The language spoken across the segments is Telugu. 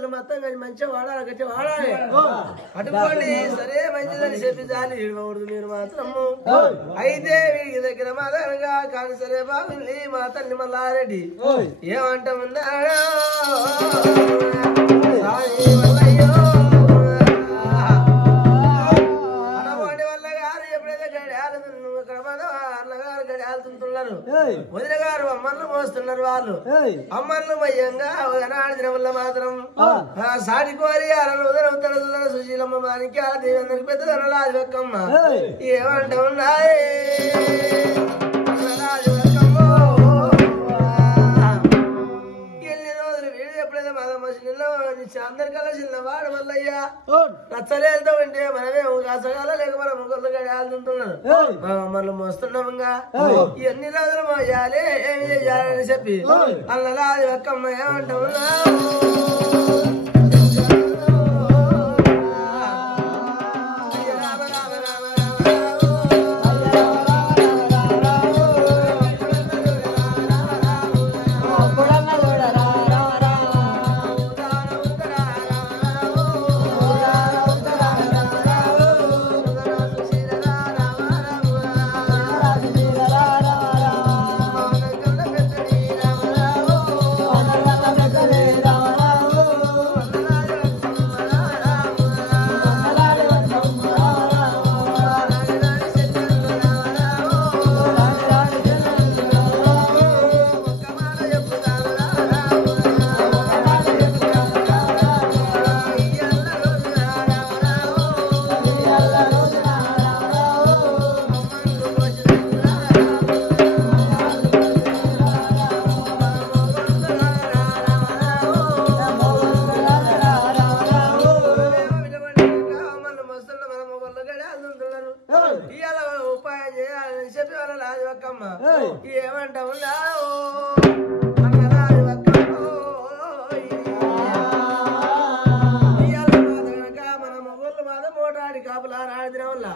ఆడవాళ్ళు మొత్తం మంచిగా వాడాలి గట్టి వాడాలి అటుకోండి సరే మంచిదని చెప్పి జాలి ఇవ్వకూడదు మీరు మాత్రము అయితే వీడి దగ్గర మాదనగా కానీ సరే బాగుంది మా తల్లి మల్లారెడ్డి ఏమంటామన్నాడు వదిన గారు అమ్మర్లు మోస్తున్నారు వాళ్ళు అమ్మర్లు మయ్యంగా నాడిన వల్ల మాత్రం సాడి కోరి అరలు ఉదరవుతాడు సుశీలమ్మ మానికి ఆ దేవేంద్రకి పెద్ద రాజవక్కమ్మ ఏమంటా ఉన్నాయి ఎన్ని రోజులు వీడు ఎప్పుడైతే అందరికల్లా చిన్నవాడు మల్లయ్యా నచ్చలేదో అంటే మనమే కాసగాల లేక మన ముగ్గురు గడియాలుంటున్నారు మమ్మల్ని మోస్తున్నాముగా ఎన్ని రోజులు మోయాలి ఏమి చెయ్యాలని చెప్పి అల్లలా అది ఒక్కమ్మ ఏమంటాము ఉపాయం చేయాలని చెప్పి వాళ్ళ రాజవక్కమ్మ ఏమంటాము కాపులు ఆడిన వల్ల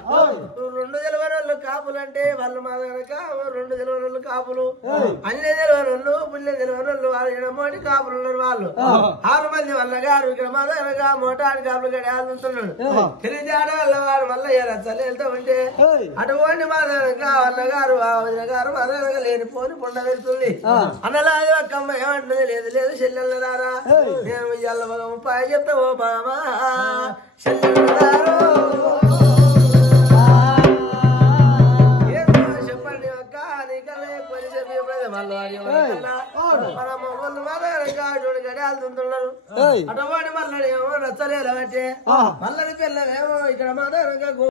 రెండు తెలవరోళ్ళు కాపులు అంటే వాళ్ళు మా కనుక రెండు తెలవరోళ్ళు కాపులు అన్ని తెలవరోళ్ళు పుణ్య తెలవరోళ్ళు వాళ్ళు ఎడమోటి కాపులు ఉన్నారు వాళ్ళు 6 మంది వల్ల గారు ఇక్కడ మా కనుక మోటాడి కాపులు గడియాలుతున్నాడు తెలియదు ఆడవాళ్ళ వాడు మళ్ళీ రచ్చలు వెళ్తూ ఉంటే అటువంటి మా కనుక వాళ్ళ గారు వదిన గారు మా కనుక లేనిపోని పుండ వెళ్తుంది అన్నలాగే ఒక్కమ్మ ఏమంటుంది లేదు లేదు చెల్లెళ్ళ రారా నేను ఇవాళ ఉపాయం చెప్తా ఓ బామా చెప్పండి అక్క నీకల్లా ఎక్కువ చెప్పి గడియాలు తింటున్నారు అటువంటి మళ్ళీ ఏమో నచ్చలేదు అంటే మళ్ళీ పిల్లలేమో ఇక్కడ మాత్రం